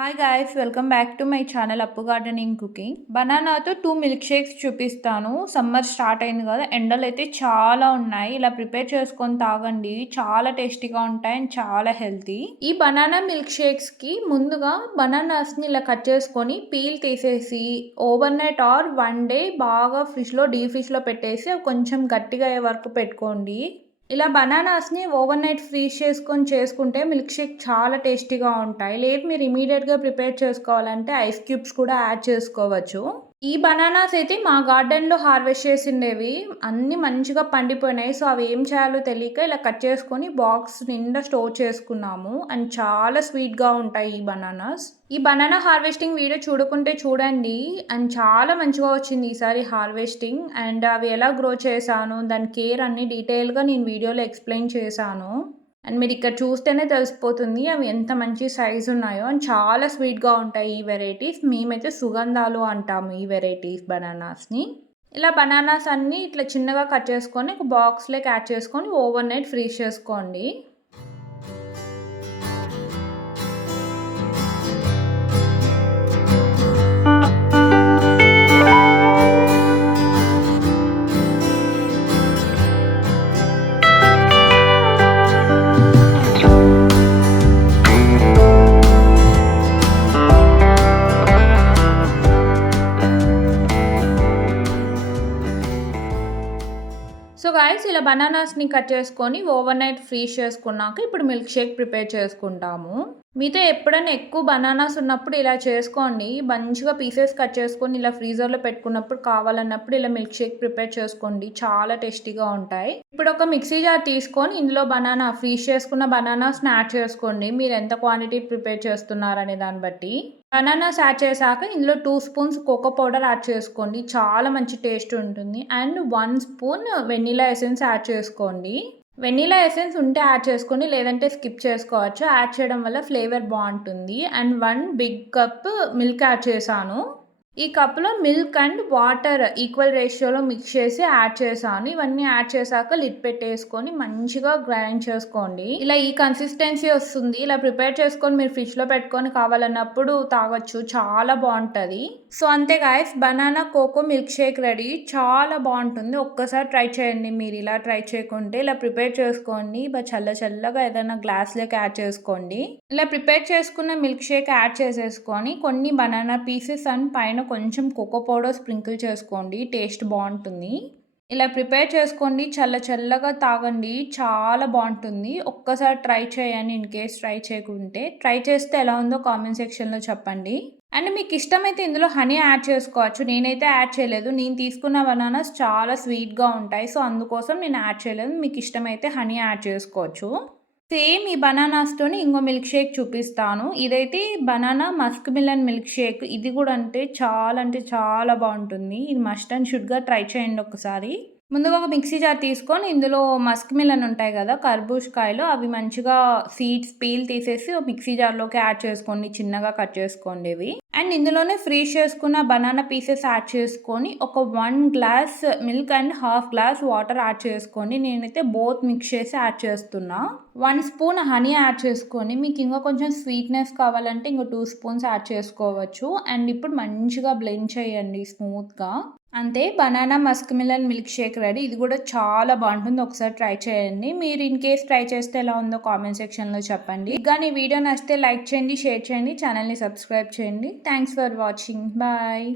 Hi guys welcome back to my channel Appu gardening cooking బనానాతో two milk shakes చూపిస్తాను. Summer start అయింది కదా ఎండలు అయితే చాలా ఉన్నాయి. ఇలా ప్రిపేర్ చేసుకొని తాగండి. చాలా టేస్టీగా ఉంటాయి అండ్ చాలా హెల్తీ. ఈ బనానా మిల్క్ షేక్స్కి ముందుగా బనానాస్ని ఇలా కట్ చేసుకొని పీల్ తీసేసి over night or one day బాగా ఫ్రిడ్జ్లో డీ ఫ్రిడ్జ్లో పెట్టేసి కొంచెం గట్టిగా అయ్యే వరకు పెట్టుకోండి. ఇలా బనానాస్ని ఓవర్ నైట్ ఫ్రీజ్ చేసుకొని చేసుకుంటే మిల్క్ షేక్ చాలా టేస్టీగా ఉంటాయి. లేదు మీరు ఇమీడియట్గా ప్రిపేర్ చేసుకోవాలంటే ఐస్ క్యూబ్స్ కూడా యాడ్ చేసుకోవచ్చు. ఈ బనానాస్ అయితే మా గార్డెన్లో హార్వెస్ట్ చేసిండేవి. అన్నీ మంచిగా పండిపోయినాయి. సో అవి ఏం చేయాలో తెలియక ఇలా కట్ చేసుకొని బాక్స్ నిండా స్టోర్ చేసుకున్నాము. అండ్ చాలా స్వీట్గా ఉంటాయి ఈ బనానాస్. ఈ బనానా హార్వెస్టింగ్ వీడియో చూడకుంటే చూడండి. అండ్ చాలా మంచిగా వచ్చింది ఈసారి హార్వెస్టింగ్. అండ్ అవి ఎలా గ్రో చేశాను దాని కేర్ అన్ని డీటెయిల్గా నేను వీడియోలో ఎక్స్ప్లెయిన్ చేశాను. అండ్ మీరు ఇక్కడ చూస్తేనే తెలిసిపోతుంది అవి ఎంత మంచి సైజు ఉన్నాయో. అండ్ చాలా స్వీట్గా ఉంటాయి ఈ వెరైటీస్ మేమైతే సుగంధాలు అంటాము ఈ వెరైటీస్ బనానాస్ని ఇలా బనానాస్ అన్నీ ఇట్లా చిన్నగా కట్ చేసుకొని ఒక బాక్స్లోకి యాడ్ చేసుకొని ఓవర్ నైట్ ఫ్రీజ్ చేసుకోండి. ఇలా బనానాస్ని కట్ చేసుకొని ఓవర్ నైట్ ఫ్రీజ్ చేసుకున్నాక ఇప్పుడు మిల్క్ షేక్ ప్రిపేర్ చేసుకుంటాము. మీతో ఎప్పుడైనా ఎక్కువ బనానాస్ ఉన్నప్పుడు ఇలా చేసుకోండి. మంచిగా పీసెస్ కట్ చేసుకొని ఇలా ఫ్రీజర్లో పెట్టుకున్నప్పుడు కావాలన్నప్పుడు ఇలా మిల్క్ షేక్ ప్రిపేర్ చేసుకోండి. చాలా టేస్టీగా ఉంటాయి. ఇప్పుడు ఒక మిక్సీ జార్ తీసుకొని ఇందులో బనానా ఫ్రీజ్ చేసుకున్న బనానాస్ని యాడ్ చేసుకోండి. మీరు ఎంత క్వాంటిటీ ప్రిపేర్ చేస్తున్నారనే దాన్ని బట్టి. బనానాస్ యాడ్ చేశాక ఇందులో two spoons cocoa powder add చేసుకోండి. చాలా మంచి టేస్ట్ ఉంటుంది. And one spoon vanilla essence add చేసుకోండి. వెనీలా ఎసెన్స్ ఉంటే యాడ్ చేసుకోండి. లేదంటే స్కిప్ చేసుకోవచ్చు. యాడ్ చేయడం వల్ల ఫ్లేవర్ బాగుంటుంది. And one big cup milk add చేశాను. ఈ కప్లో మిల్క్ అండ్ వాటర్ ఈక్వల్ రేషియోలో మిక్స్ చేసి యాడ్ చేశాను. ఇవన్నీ యాడ్ చేశాక లిడ్ పెట్టేసుకొని మంచిగా గ్రైండ్ చేసుకోండి. ఇలా ఈ కన్సిస్టెన్సీ వస్తుంది. ఇలా ప్రిపేర్ చేసుకొని మీరు ఫ్రిడ్జ్లో పెట్టుకొని కావాలన్నప్పుడు తాగొచ్చు. చాలా బాగుంటుంది. సో అంతే guys banana cocoa milk shake ready చాలా బాగుంటుంది. ఒక్కసారి ట్రై చేయండి మీరు. ఇలా ట్రై చేయకుంటే ఇలా ప్రిపేర్ చేసుకోండి. చల్ల చల్లగా ఏదైనా గ్లాస్లోకి యాడ్ చేసుకోండి. ఇలా ప్రిపేర్ చేసుకున్న మిల్క్ షేక్ యాడ్ చేసేసుకొని కొన్ని బనానా పీసెస్ అండ్ పైన కొంచెం కోకో పౌడర్ స్ప్రింకిల్ చేసుకోండి టేస్ట్ బాగుంటుంది. ఇలా ప్రిపేర్ చేసుకోండి చల్ల చల్లగా తాగండి చాలా బాగుంటుంది. ఒక్కసారి ట్రై చేయండి ఇన్ కేస్ ట్రై చేయకుంటే. ట్రై చేస్తే ఎలా ఉందో కామెంట్ సెక్షన్లో చెప్పండి. అండ్ మీకు ఇష్టమైతే ఇందులో హనీ యాడ్ చేసుకోవచ్చు. నేనైతే యాడ్ చేయలేదు. నేను తీసుకున్న బనానాస్ చాలా స్వీట్గా ఉంటాయి. సో అందుకోసం నేను యాడ్ చేయలేదు. మీకు ఇష్టమైతే హనీ యాడ్ చేసుకోవచ్చు. సేమ్ ఈ బనానాస్తోని ఇంకో మిల్క్ షేక్ చూపిస్తాను. ఇదైతే banana muskmelon milk shake ఇది కూడా అంటే చాలా అంటే చాలా బాగుంటుంది. ఇది మస్ట్ అండ్ షుడ్గా ట్రై చేయండి ఒకసారి. ముందుగా ఒక మిక్సీ జార్ తీసుకొని ఇందులో మస్క్ మిలన్ ఉంటాయి కదా కర్బూజకాయలు అవి మంచిగా సీడ్స్ పీల్ తీసేసి మిక్సీ జార్లోకి యాడ్ చేసుకోండి. చిన్నగా కట్ చేసుకోండి ఇవి. అండ్ ఇందులోనే ఫ్రీజ్ చేసుకున్న బనానా పీసెస్ యాడ్ చేసుకొని ఒక one glass milk and half glass water add చేసుకొని నేనైతే బోత్ మిక్స్ చేసి యాడ్ చేస్తున్నా. వన్ స్పూన్ హనీ యాడ్ చేసుకొని మీకు ఇంకా కొంచెం స్వీట్నెస్ కావాలంటే ఇంకో టూ స్పూన్స్ యాడ్ చేసుకోవచ్చు. అండ్ ఇప్పుడు మంచిగా బ్లెండ్ చేయండి స్మూత్గా. అంతే banana muskmelon milk shake ready. ఇది కూడా చాలా బాగుంటుంది. ఒకసారి ట్రై చేయండి. మీరు ఇన్ కేస్ ట్రై చేస్తే ఎలా ఉందో కామెంట్ సెక్షన్లో చెప్పండి. కానీ వీడియో నచ్చితే లైక్ చేయండి షేర్ చేయండి ఛానల్ని సబ్స్క్రైబ్ చేయండి. Thanks for watching. బాయ్.